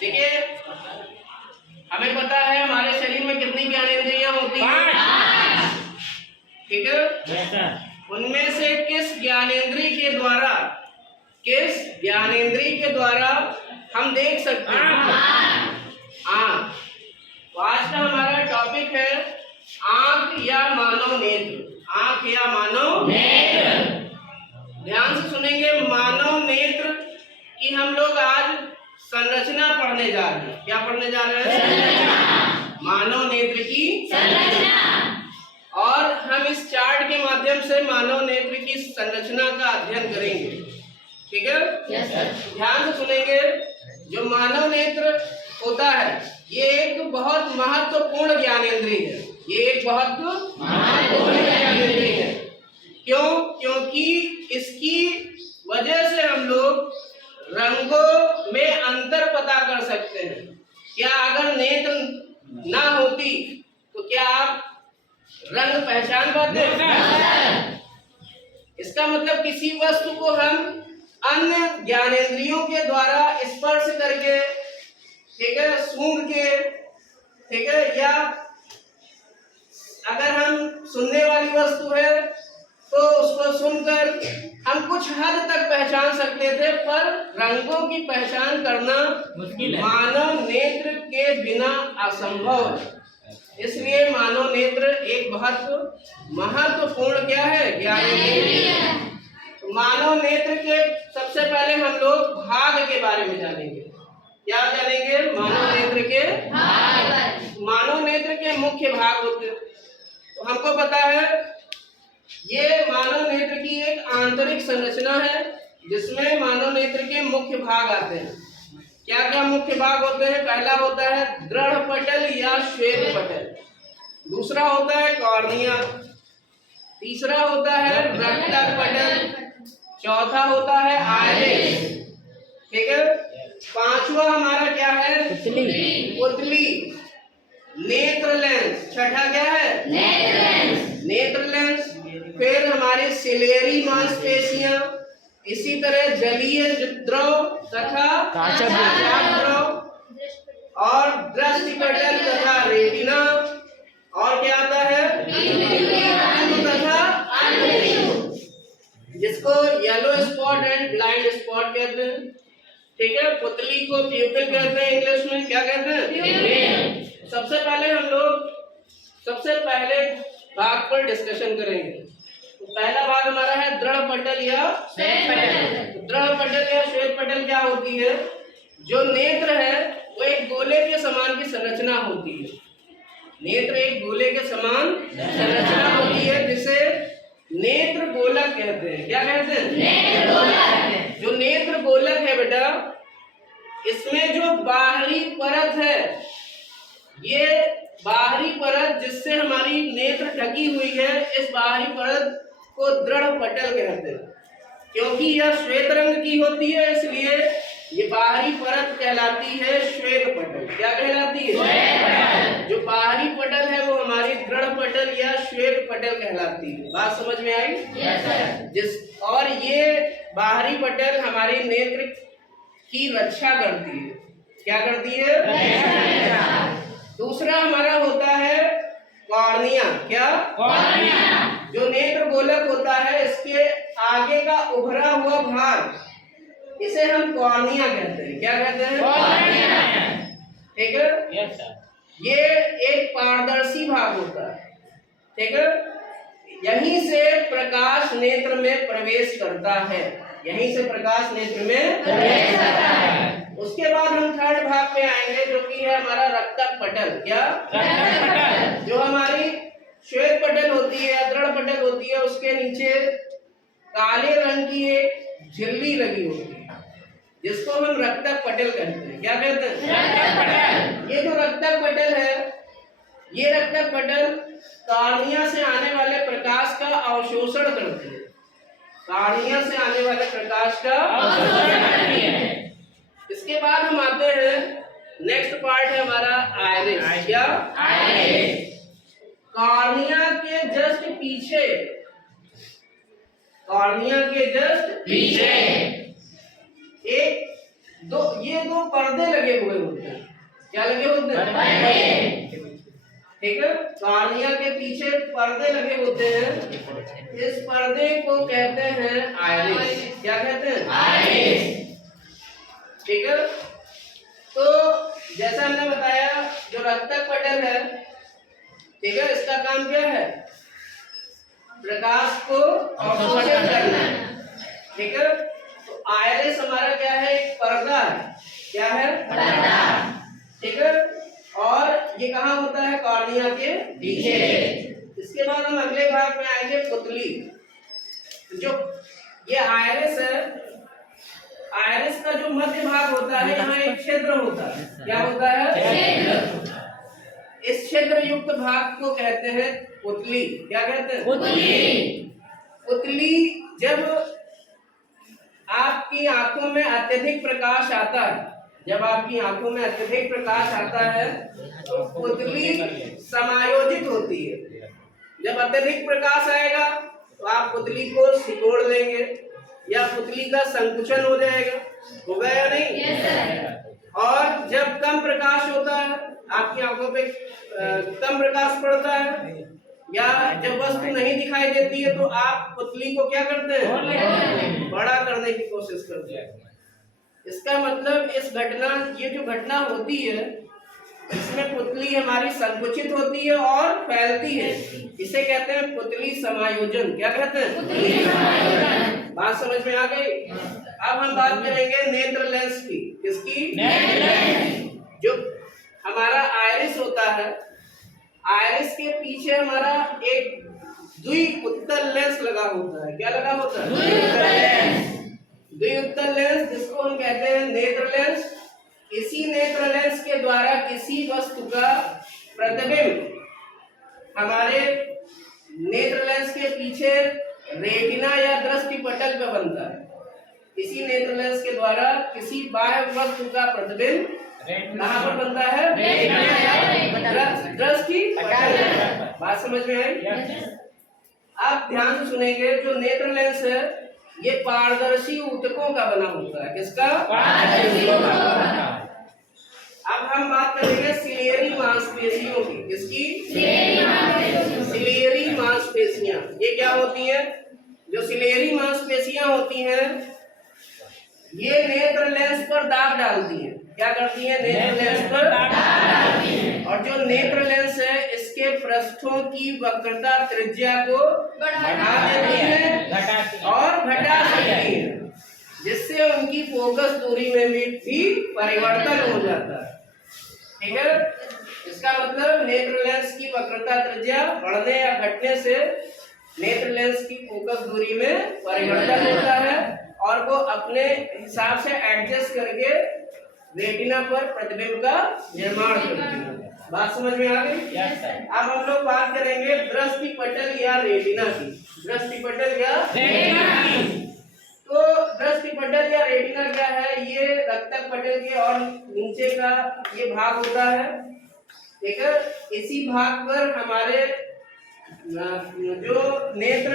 देखिए, हमें पता है हमारे शरीर में कितनी ज्ञानेंद्रियां होती हैं, ठीक है। उनमें से किस ज्ञानेंद्रिय के द्वारा हम देख सकते हैं? आँख। तो आज का हमारा टॉपिक है आँख या मानव नेत्र। आँख या मानव नेत्र। ध्यान से सुनेंगे। मानव नेत्र की हम लोग आज संरचना पढ़ने जा रहे हैं। क्या पढ़ने जा रहे हैं? मानव नेत्र की संरचना। और हम इस चार्ट के माध्यम से मानव नेत्र की संरचना का अध्ययन करेंगे, ठीक है। yes, ध्यान से सुनेंगे। जो मानव नेत्र होता है ये एक बहुत महत्वपूर्ण ज्ञानेंद्रिय है। ये एक बहुत महत्वपूर्ण ज्ञानेंद्रिय है। क्यों? क्योंकि इसकी वजह से हम लोग रंगों में अंतर पता कर सकते हैं। क्या अगर नेत्र ना होती तो क्या आप रंग पहचान पाते हैं? इसका मतलब किसी वस्तु को हम अन्य ज्ञानेंद्रियों के द्वारा स्पर्श करके, ठीक है, सूंघ के, ठीक है, या अगर हम सुनने वाली वस्तु है तो उसको सुनकर हम कुछ हद तक पहचान सकते थे, पर रंगों की पहचान करना मुश्किल है। मानव नेत्र के बिना असंभव है। इसलिए मानव नेत्र एक बहुत महत्वपूर्ण क्या है? ज्ञानेंद्रिय। मानव नेत्र के सबसे पहले हम लोग भाग के बारे में जानेंगे। क्या जानेंगे? मानव नेत्र के भाग। मानव नेत्र के मुख्य भाग होते हैं। तो हमको पता है ये मानव नेत्र की एक आंतरिक संरचना है जिसमें मानव नेत्र के मुख्य भाग आते हैं। क्या क्या मुख्य भाग होते हैं? पहला होता है दृढ़ पटल या श्वेत पटल, दूसरा होता है कॉर्निया, तीसरा होता है रक्तक पटल, चौथा होता है आइरिस, ठीक है। पांचवा हमारा क्या है? पुतली। नेत्र लेंस। छठा क्या है? नेत्र लेंस। फिर हमारे सिलेरी मांसपेशियां, इसी तरह जलीय द्रव तथा द्रव, और दृष्टि पटल तथा रेटिना, और क्या आता है? तथा जिसको yellow spot and blind spot कहते हैं, ठीक है। पुतली को प्यूपिल कहते हैं, इंग्लिश में क्या कहते हैं? सबसे पहले हम लोग सबसे पहले भाग पर डिस्कशन करेंगे। तो पहला भाग हमारा है दृढ़ पटल या श्वेत पटल। दृढ़ पटल या श्वेत पटल क्या होती है? जो नेत्र है वो एक गोले के समान की संरचना होती है। नेत्र एक गोले के समान संरचना होती है जिसे नेत्र गोलक कहते हैं। क्या कहते हैं? नेत्र गोलक। जो नेत्र गोलक है बेटा, इसमें जो बाहरी परत है, ये बाहरी परत जिससे हमारी नेत्र ढकी हुई है, इस बाहरी परत को दृढ़ पटल कहते हैं। क्योंकि यह श्वेत रंग की होती है इसलिए ये बाहरी परत कहलाती है श्वेत पटल। क्या कहलाती है? श्वेत पटल। जो बाहरी पटल है वो हमारी दृढ़ पटल या श्वेत पटल कहलाती है। बात समझ में आई? Yes sir. और ये बाहरी पटल हमारी नेत्र की रक्षा करती है। क्या करती है? दूसरा हमारा होता है कॉर्निया। क्या? कॉर्निया। जो नेत्र गोलक होता है इसके आगे का उभरा हुआ भाग, इसे हम कॉर्निया कहते हैं। क्या कहते हैं? कॉर्निया। ठीक है। Yes sir. ये एक पारदर्शी भाग होता है, ठीक है। यहीं से प्रकाश नेत्र में प्रवेश करता है। यहीं से प्रकाश नेत्र में प्रवेश करता है। उसके बाद हम थर्ड भाग पे आएंगे जो कि है हमारा रक्तक पटल। क्या? रक्तक पटल। जो हमारी श्वेत पटल होती है, दृढ़ पटल होती है, उसके नीचे काले रंग की एक झिल्ली लगी होती है जिसको हम रक्तक पटल कहते हैं। क्या कहते हैं? रक्तक पटल। ये जो रक्तक पटल है, ये रक्तक पटल कॉर्निया से आने वाले प्रकाश का अवशोषण करती है। कॉर्निया से आने वाले प्रकाश का अवशोषण करती है। इसके बाद हम आते हैं, नेक्स्ट पार्ट है हमारा आइरिस। क्या? आइरिस। कॉर्निया के जस्ट पीछे, कॉर्निया के जस्ट पीछे एक ये दो पर्दे लगे हुए होते हैं। क्या लगे होते हैं? ठीक है, कॉर्निया के पीछे पर्दे लगे होते हैं। इस पर्दे को कहते हैं आइरिस। क्या कहते हैं? आइरिस। ठीक है, तो जैसा हमने बताया जो रक्तक पटल है, ठीक है, इसका काम क्या है? प्रकाश को अवशोषित करना। ठीक है, तो आइरिस हमारा क्या है? एक पर्दा है। क्या है? पर्दा। ठीक है, और ये कहाँ होता है? कॉर्निया के पीछे। इसके बाद हम अगले भाग में आएंगे, पुतली। जो ये आइरिस है, आइरिस का जो मध्य भाग होता है, यहाँ एक छिद्र होता है। क्या होता है? इस छिद्र युक्त भाग को कहते हैं पुतली। क्या कहते हैं? पुतली। पुतली जब आपकी आंखों में अत्यधिक प्रकाश आता है, जब आपकी आंखों में अत्यधिक प्रकाश आता है तो पुतली समायोजित होती है। जब अत्यधिक प्रकाश आएगा तो आप पुतली को सिकोड़ लेंगे या पुतली का संकुचन हो जाएगा। होगा या नहीं? और जब कम प्रकाश होता है, आपकी आंखों पे कम प्रकाश पड़ता है या जब वस्तु नहीं दिखाई देती है, तो आप पुतली को क्या करते हैं? बड़ा करने की कोशिश करते हैं। इसका मतलब इस घटना, ये जो घटना होती है, इसमें पुतली हमारी संकुचित होती है और फैलती है। इसे कहते हैं पुतली समायोजन। क्या कहते हैं? पुतली समायोजन। बात समझ में आ गई? अब हम बात करेंगे नेत्र लेंस की। किसकी? नेत्र लेंस। जो हमारा आइरिस होता है, आइरिस के पीछे हमारा एक द्विउत्तल लेंस लगा होता है। क्या लगा होता है? द्विउत्तल लेंस। द्विउत्तल लेंस, जिसको हम कहते हैं नेत्र लेंस। इसी नेत्र लेंस के द्वारा किसी वस्तु का प्रतिबिंब हमारे नेत्र लेंस के पीछे रेटिना या दृष्टि पटल पे बनता है। इसी नेत्र लेंस के द्वारा किसी बाह्य वस्तु का प्रतिबिंब कहाँ पर बनता है? रेटिना या दृष्टि पटल। बात समझ में आई? आप ध्यान से सुनेंगे, जो नेत्र लेंस है ये पारदर्शी ऊतकों का बना होता है। किसका? पारदर्शी ऊतकों का। अब हम बात करेंगे सिलेरी मांसपेशियों की। किसकी? सिलेरी मांसपेशियां। ये क्या होती है? जो सिलेरी मांसपेशियां होती हैं, ये नेत्र लेंस पर दाब डालती हैं। क्या करती हैं? नेत्र लेंस पर दाब डालती हैं। और जो नेत्र लेंस है, इसके पृष्ठों की वक्रता त्रिज्या को बढ़ा देती है और घटा सकती है, जिससे उनकी फोकस दूरी में भी परिवर्तन हो जाता है। ठीक है, इसका मतलब नेत्र लेंस की वक्रता त्रिज्या बढ़ने या घटने से नेत्र लेंस की फोकस दूरी में परिवर्तन होता है और वो अपने हिसाब से एडजस्ट करके रेटिना पर प्रतिबिंब का निर्माण करती है। बात समझ में आ गई? अब हम लोग बात करेंगे दृष्टि पटल या रेटिना की। दृष्टि पटल या रेटिना की। तो दृष्टि पटल या रेटिना क्या है? ये रक्तक पटल के और नीचे का ये भाग होता है। ठीक है, इसी भाग पर हमारे जो नेत्र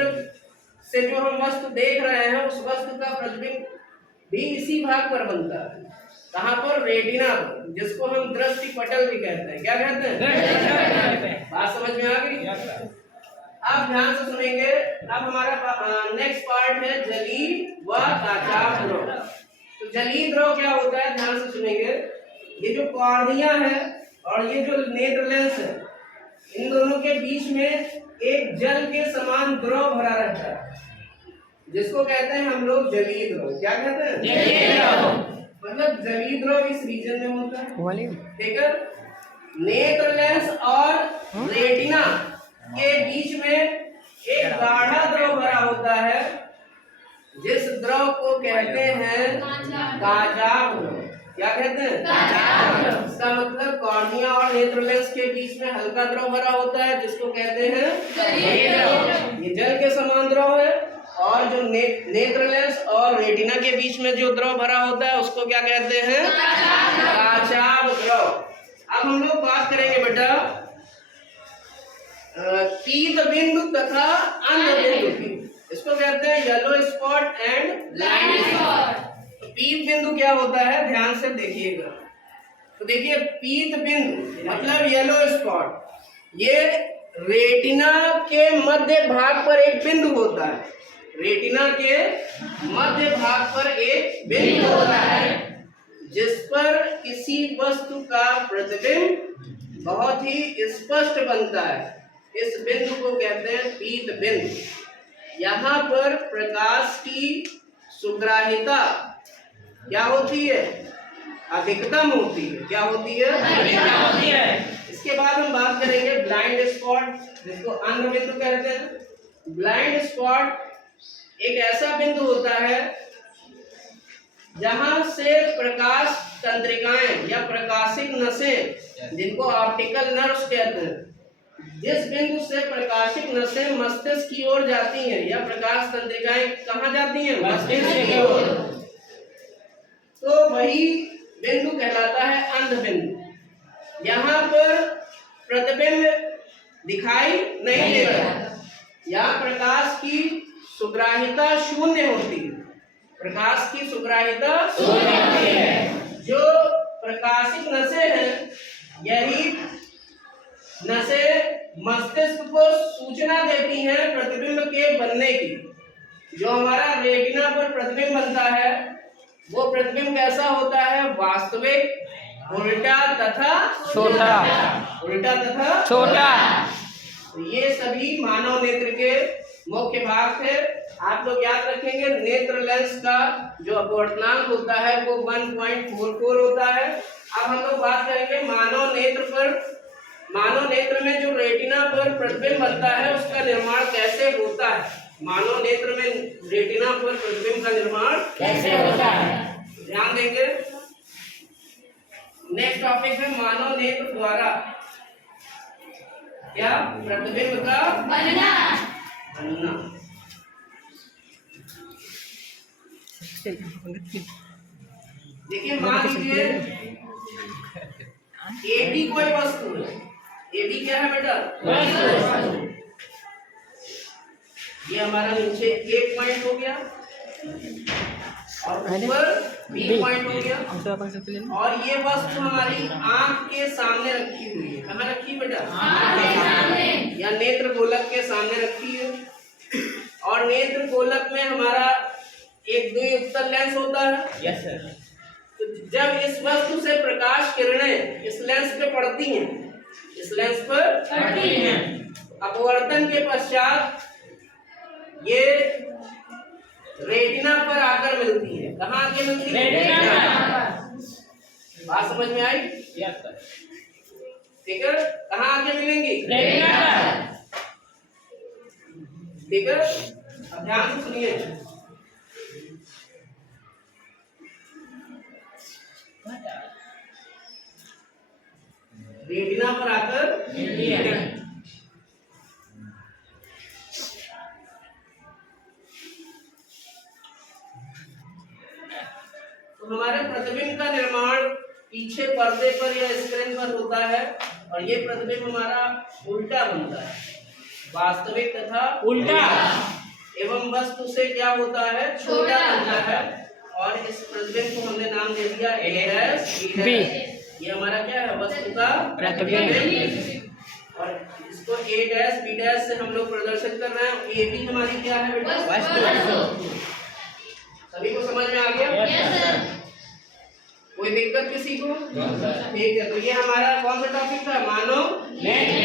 से जो हम वस्तु देख रहे हैं, उस वस्तु का प्रतिबिंब भी इसी भाग पर बनता है। कहाँ पर? रेटिना पर, जिसको हम दृष्टि पटल भी कहते हैं। क्या कहते हैं? बात समझ में आ गई? आप ध्यान से सुनेंगे। अब हमारा नेक्स्ट पार्ट है जलीय व काचाभ द्रव। तो जलीय द्रव क्या होता है? ध्यान से सुनेंगे। ये जो कॉर्निया है और ये जो नेत्र लेंस है, इन दोनों के बीच में एक जल के समान द्रव भरा रहता है, जिसको कहते हैं हम लोग जलीय द्रव। क्या कहते हैं? जलीय द्रव। मतलब जलीय द्रव इस रीजन में होता है। ठीक है, नेत्र लेंस और रेटिना के बीच में एक गाढ़ा द्रव भरा होता है, जिस द्रव को कहते हैं काचाभ द्रव। क्या कहते हैं? काचाभ द्रव। इसका मतलब कॉर्निया और नेत्र लेंस के बीच में हल्का द्रव भरा होता है, जिसको कहते हैं जलीय द्रव। ये जल के समान द्रव है। और जो नेत्र लेंस और रेटिना के बीच में जो द्रव भरा होता है, उसको क्या कहते हैं? काचाभ द्रव। अब हम लोग बात करेंगे बेटा पीत बिंदु तथा अंध बिंदु की। इसको कहते हैं yellow spot and blind spot. पीत बिंदु क्या होता है, ध्यान से देखिएगा। तो देखिए पीत बिंदु मतलब येलो स्पॉट, ये रेटिना के मध्य भाग पर एक बिंदु होता है। रेटिना के मध्य भाग पर एक बिंदु होता है जिस पर किसी वस्तु का प्रतिबिंब बहुत ही स्पष्ट बनता है। इस बिंदु को कहते हैं पीत बिंदु। यहाँ पर प्रकाश की सुग्राह्यता क्या होती है, अधिकतम होती है। क्या होती है, अधिकतम होती है। इसके बाद हम बात करेंगे ब्लाइंड स्पॉट, जिसको अंध बिंदु कहते हैं। ब्लाइंड स्पॉट एक ऐसा बिंदु होता है जहां से प्रकाश तंत्रिकाएं या प्रकाशिक नसें, जिनको ऑप्टिकल नर्व्स कहते हैं, जिस बिंदु से प्रकाशिक नसें मस्तिष्क की ओर जाती हैं या प्रकाश तंत्रिकाएं कहां जाती हैं, मस्तिष्क की ओर, तो वही बिंदु कहलाता है अंध बिंदु। यहाँ पर प्रतिबिंब दिखाई नहीं देता, यहाँ प्रकाश की सुग्राह्यता शून्य होती है। प्रकाश की सुग्राह्यता शून्य होती है। जो प्रकाशिक नसें हैं, यही नसें मस्तिष्क को सूचना देती हैं प्रतिबिंब के बनने की। जो हमारा रेटिना पर प्रतिबिंब बनता है, वो प्रतिबिंब कैसा होता है, वास्तविक, उल्टा तथा छोटा। उल्टा तथा छोटा। ये सभी मानव नेत्र के मुख्य भाग थे। आप लोग याद रखेंगे नेत्र लेंस का जो अपवर्तनांक होता है वो 1.44 होता है। अब हम लोग बात करेंगे मानव नेत्र पर। मानव नेत्र में जो रेटिना पर प्रतिबिंब बनता है उसका निर्माण कैसे होता है। मानव नेत्र में रेटिना पर प्रतिबिंब का निर्माण कैसे होता है, ध्यान देंगे। नेक्स्ट टॉपिक है मानव नेत्र द्वारा क्या प्रतिबिंब का बनना। देखिए मान लीजिए ए बी कोई वस्तु है। ए बी क्या है बेटा, ये हमारा नीचे एक पॉइंट हो गया और ऊपर बी पॉइंट हो गया, और ये वस्तु हमारी आंख के सामने रखी हुई है। कहाँ रखी बेटा, आंख के सामने या नेत्र गोलक के सामने रखी है। और नेत्र गोलक में हमारा एक द्वियुक्तल लेंस होता है। Yes sir. तो जब इस वस्तु से प्रकाश किरणें इस लेंस पे पड़ती हैं, इस लेंस पर पड़ती हैं, अपवर्तन के पश्चात ये रेटिना पर आकर मिलती है। कहाँ आके मिलती है, रेटिना पर। बात समझ में आई? Yes sir. ठीक है, कहाँ आके मिलेंगी, रेटिना पर। ठीक है, अब ध्यान से सुनिए। रेटिना पर आकर मिलती है। तो हमारे प्रतिबिंब का निर्माण पीछे पर्दे पर या स्क्रीन पर होता है, और ये प्रतिबिंब हमारा उल्टा बनता है, वास्तविक तथा उल्टा, एवं वस्तु से क्या होता है, छोटा बनता है। और इस प्रतिबिंब को हमने नाम दे दिया A' B। ये हमारा क्या है, वस्तु का प्रतिबिंब। और इसको A' B' से हम लोग प्रदर्शित कर रहे हैं। ए बी हमारी क्या है बेटा, वस्तु। सभी को समझ में आ गया? Yes sir. कोई दिक्कत किसी को? ठीक है, तो ये हमारा कौन सा टॉपिक था, मानव नेत्र।